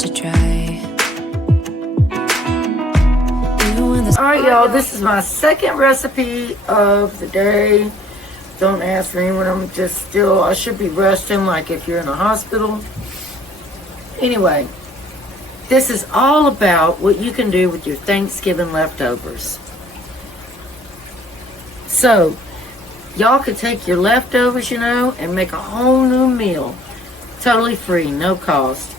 to try. Alright, y'all, this is my second recipe of the day. Don't ask me when I'm just still, I should be resting like if you're in a hospital. Anyway, this is all about what you can do with your Thanksgiving leftovers. So, y'all could take your leftovers, and make a whole new meal. Totally free, no cost.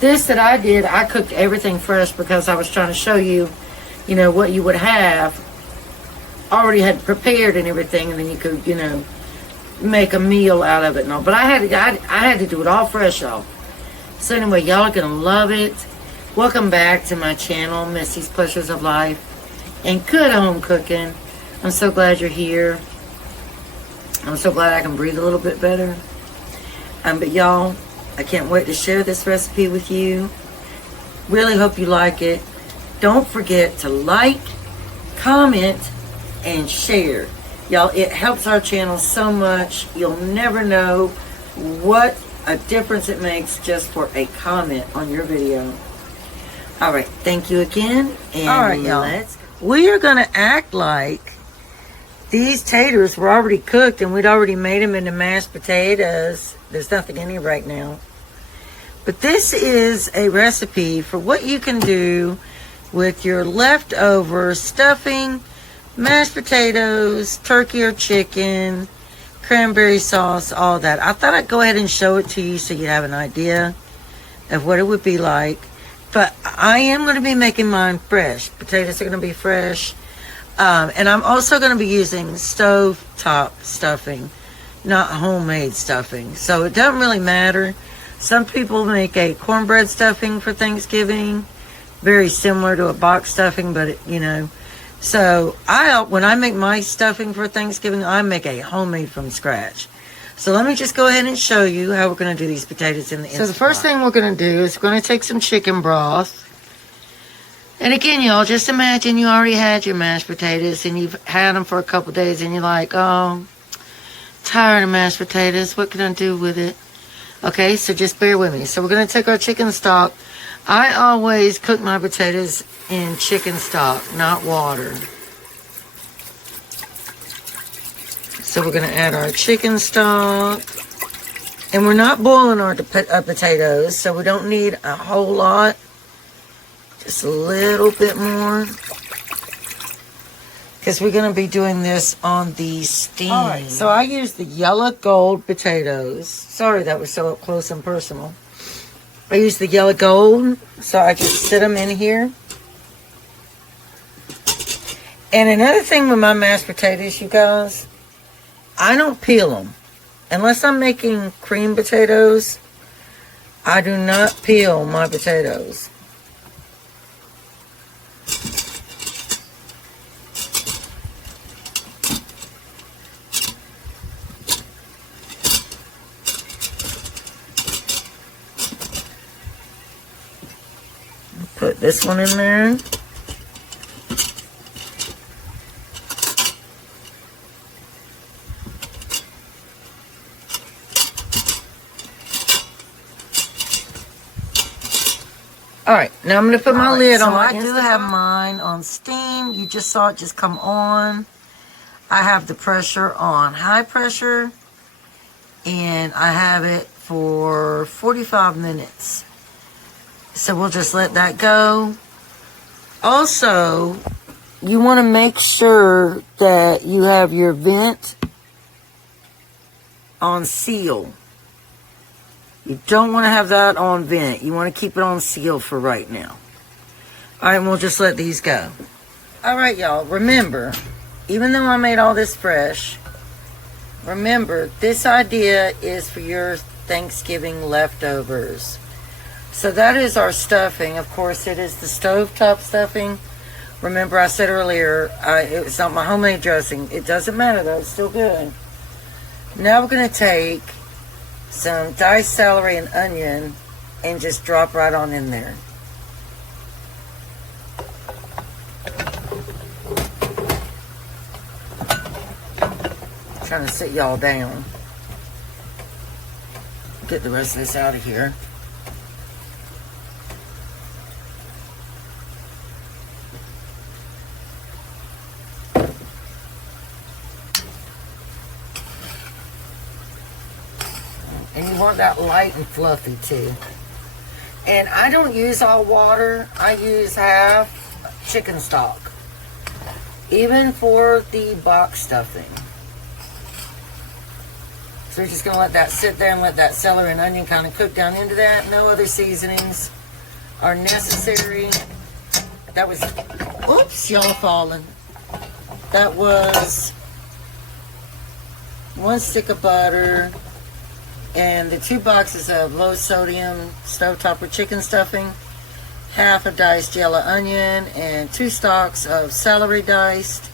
This that I did, I cooked everything fresh because I was trying to show you, what you would have already had prepared and everything, and then you could, make a meal out of it and all. But I had to do it all fresh, y'all. So anyway, y'all are gonna love it. Welcome back to my channel, Missy's Pleasures of Life and Good Home Cooking. I'm so glad you're here. I'm so glad I can breathe a little bit better. But y'all, I can't wait to share this recipe with you. Really hope you like it. Don't forget to like, comment, and share. Y'all, it helps our channel so much. You'll never know what a difference it makes just for a comment on your video. All right, thank you again. And all right, y'all, we are going to act like these taters were already cooked and we'd already made them into mashed potatoes. There's nothing in here right now. But this is a recipe for what you can do with your leftover stuffing, mashed potatoes, turkey or chicken, cranberry sauce, all that. I thought I'd go ahead and show it to you so you'd have an idea of what it would be like. But I am going to be making mine fresh. Potatoes are going to be fresh. And I'm also going to be using stovetop stuffing, not homemade stuffing. So it doesn't really matter. Some people make a cornbread stuffing for Thanksgiving, very similar to a box stuffing, but So when I make my stuffing for Thanksgiving, I make a homemade from scratch. So let me just go ahead and show you how we're going to do these potatoes in the Instant Pot. So the first thing we're going to do is we're going to take some chicken broth. And again, y'all, just imagine you already had your mashed potatoes and you've had them for a couple days and you're like, oh, tired of mashed potatoes. What can I do with it? Okay, so just bear with me. So we're going to take our chicken stock. I always cook my potatoes in chicken stock, not water. So we're going to add our chicken stock. And we're not boiling our potatoes, so we don't need a whole lot. Just a little bit more. Because we're going to be doing this on the steam. All right, so I use the yellow gold potatoes. Sorry that was so up close and personal. I use the yellow gold, so I just sit them in here. And another thing with my mashed potatoes, you guys, I don't peel them. Unless I'm making cream potatoes, I do not peel my potatoes. Put this one in there. Alright, now I'm going to put my lid on. I do have mine on steam. You just saw it just come on. I have the pressure on high pressure. And I have it for 45 minutes. So we'll just let that go. Also, you want to make sure that you have your vent on seal. You don't want to have that on vent. You want to keep it on seal for right now. Alright, we'll just let these go. Alright, y'all, remember, even though I made all this fresh, remember, this idea is for your Thanksgiving leftovers. So that is our stuffing. Of course, it is the stovetop stuffing. Remember, I said earlier, it's not my homemade dressing. It doesn't matter, though. It's still good. Now we're going to take some diced celery and onion and just drop right on in there. I'm trying to sit y'all down. Get the rest of this out of here. want that light and fluffy too. And I don't use all water. I use half chicken stock, even for the box stuffing. So we're just going to let that sit there and let that celery and onion kind of cook down into that. No other seasonings are necessary. That was, oops, y'all falling. That was 1 stick of butter and the 2 boxes of low sodium stovetop chicken stuffing, half a diced yellow onion, and 2 stalks of celery diced.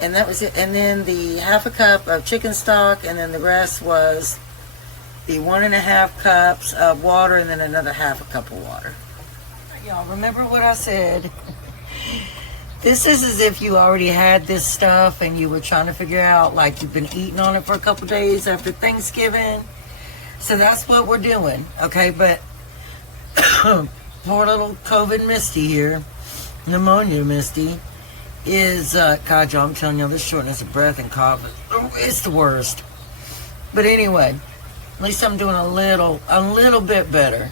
And that was it. And then the half a cup of chicken stock, and then the rest was the 1.5 cups of water, and then another half a cup of water. Y'all remember what I said? This is as if you already had this stuff and you were trying to figure out, like, you've been eating on it for a couple days after Thanksgiving. So that's what we're doing, okay? But poor little COVID Misty here, pneumonia Misty, is, God, y'all, I'm telling you, this shortness of breath and cough, it's the worst. But anyway, at least I'm doing a little bit better.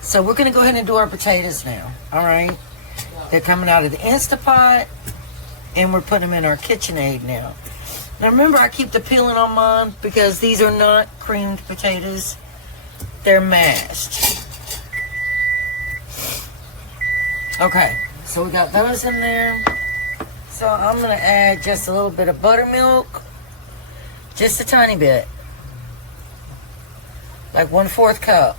So we're going to go ahead and do our potatoes now, all right? They're coming out of the Instapot, and we're putting them in our KitchenAid now. Now remember, I keep the peeling on mine because these are not creamed potatoes. They're mashed. Okay, so we got those in there. So I'm going to add just a little bit of buttermilk. Just a tiny bit. Like 1/4 cup.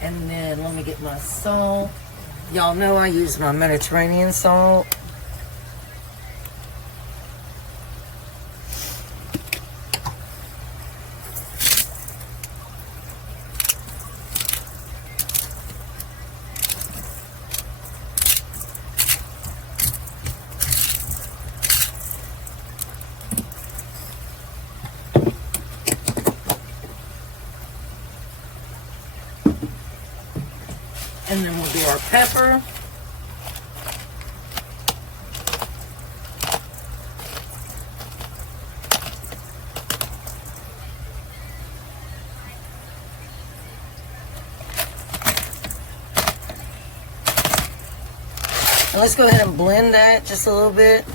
And then let me get my salt. Y'all know I use my Mediterranean salt. And then we'll do our pepper. And let's go ahead and blend that just a little bit.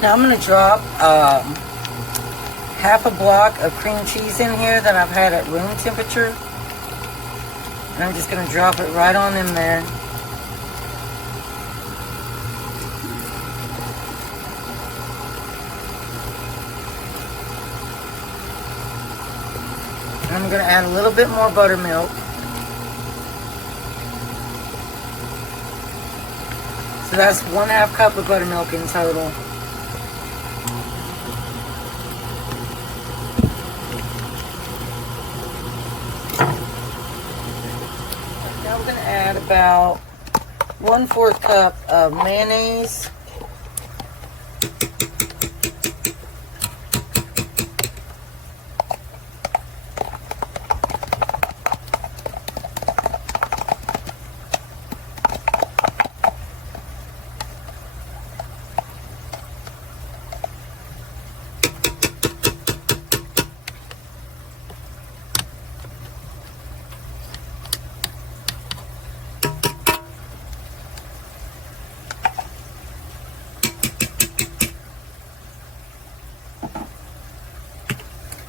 Now I'm going to drop half a block of cream cheese in here that I've had at room temperature. And I'm just going to drop it right on in there. And I'm going to add a little bit more buttermilk. So that's 1/2 cup of buttermilk in total. Now we're going to add about 1/4 cup of mayonnaise.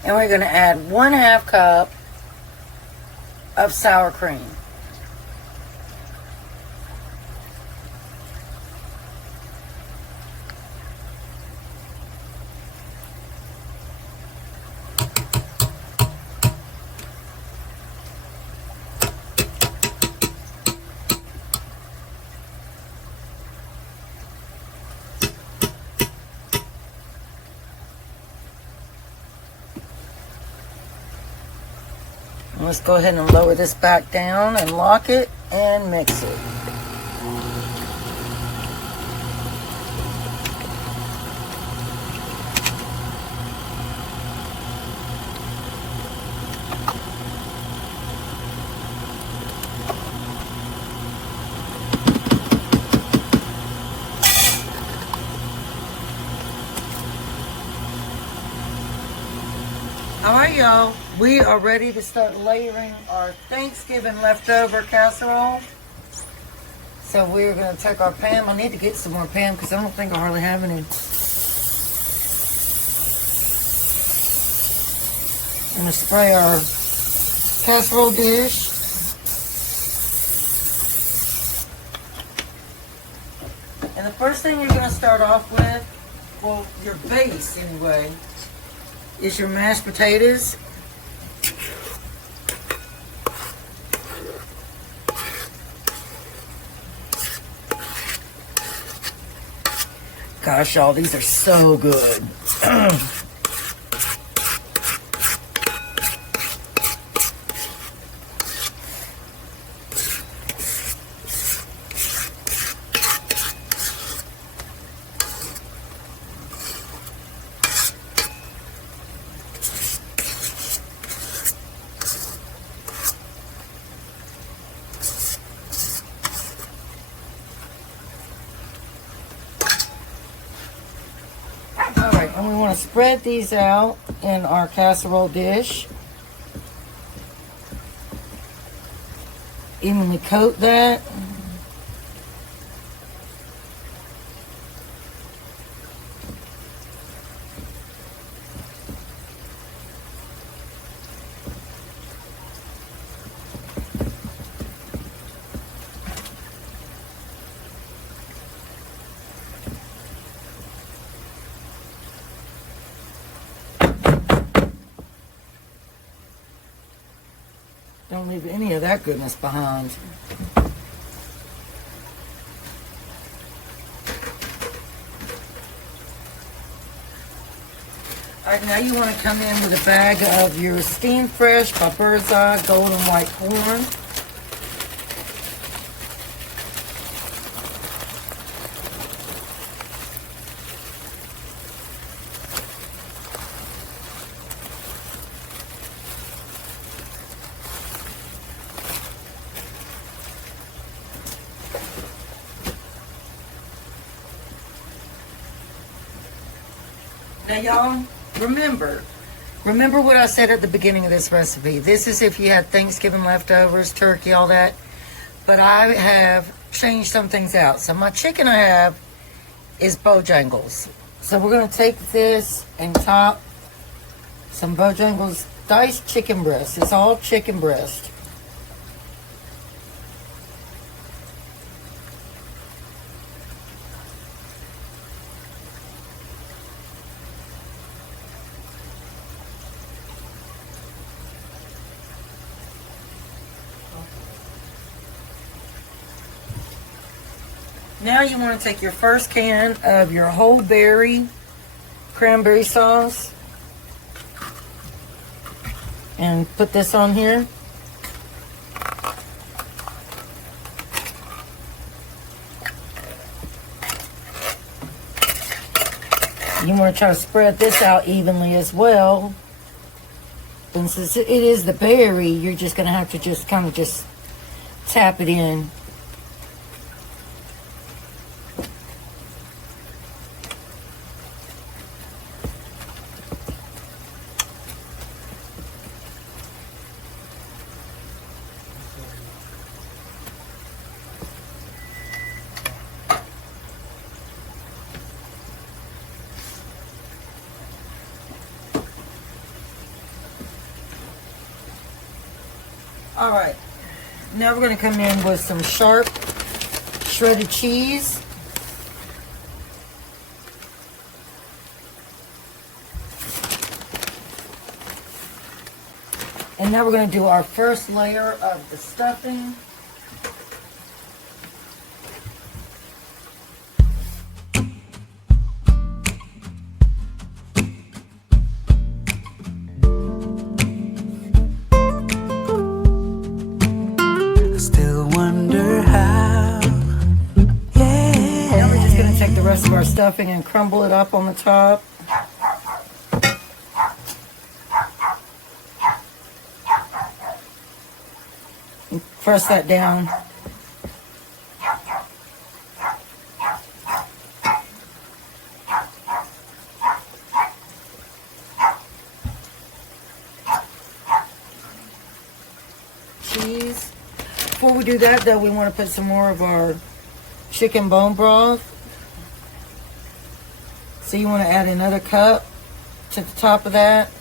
And we're going to add 1/2 cup of sour cream. Let's go ahead and lower this back down and lock it. and mix it. Alright, y'all, we are ready to start layering our Thanksgiving leftover casserole. So we're going to take our Pam. I need to get some more Pam because I don't think I hardly have any. I'm going to spray our casserole dish. And the first thing you're going to start off with, well, your base anyway, is your mashed potatoes. Gosh, y'all, these are so good. Alright, and we want to spread these out in our casserole dish. Evenly coat that. Don't leave any of that goodness behind. Alright, now you want to come in with a bag of your Steamed Fresh by Bird's Eye golden white corn. Now y'all, remember what I said at the beginning of this recipe. This is if you had Thanksgiving leftovers, turkey, all that. But I have changed some things out. So my chicken I have is Bojangles. So we're going to take this and top some Bojangles diced chicken breast. It's all chicken breast. Now you want to take your first can of your whole berry cranberry sauce and put this on here. You want to try to spread this out evenly as well. And since it is the berry, you're just going to have to just kind of just tap it in. Alright, now we're going to come in with some sharp shredded cheese. And now we're going to do our first layer of the stuffing. stuffing and crumble it up on the top. And press that down. Cheese. Before we do that though, we want to put some more of our chicken bone broth. So you want to add another cup to the top of that.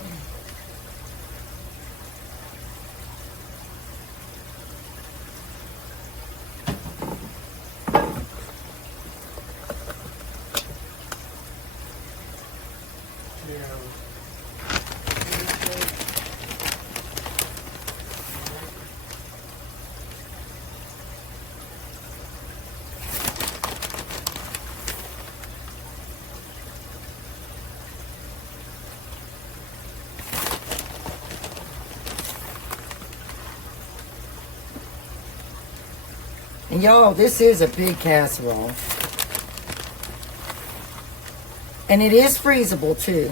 And y'all, this is a big casserole. And it is freezable too.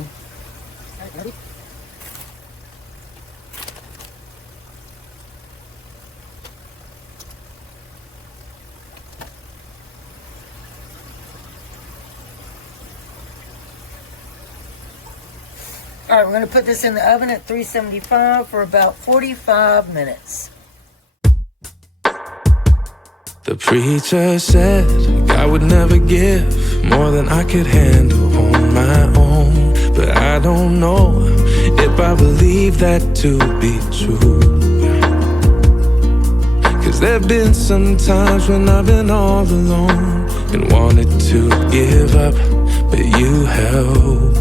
Alright, we're going to put this in the oven at 375 for about 45 minutes. The preacher said God would never give more than I could handle on my own. But I don't know if I believe that to be true. 'Cause there've been some times when I've been all alone and wanted to give up, but you helped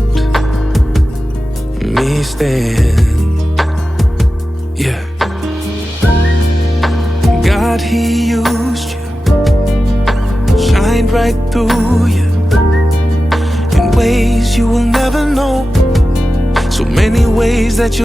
me stand. Yeah. God, He used you, shined right through you in ways you will never know. So many ways that you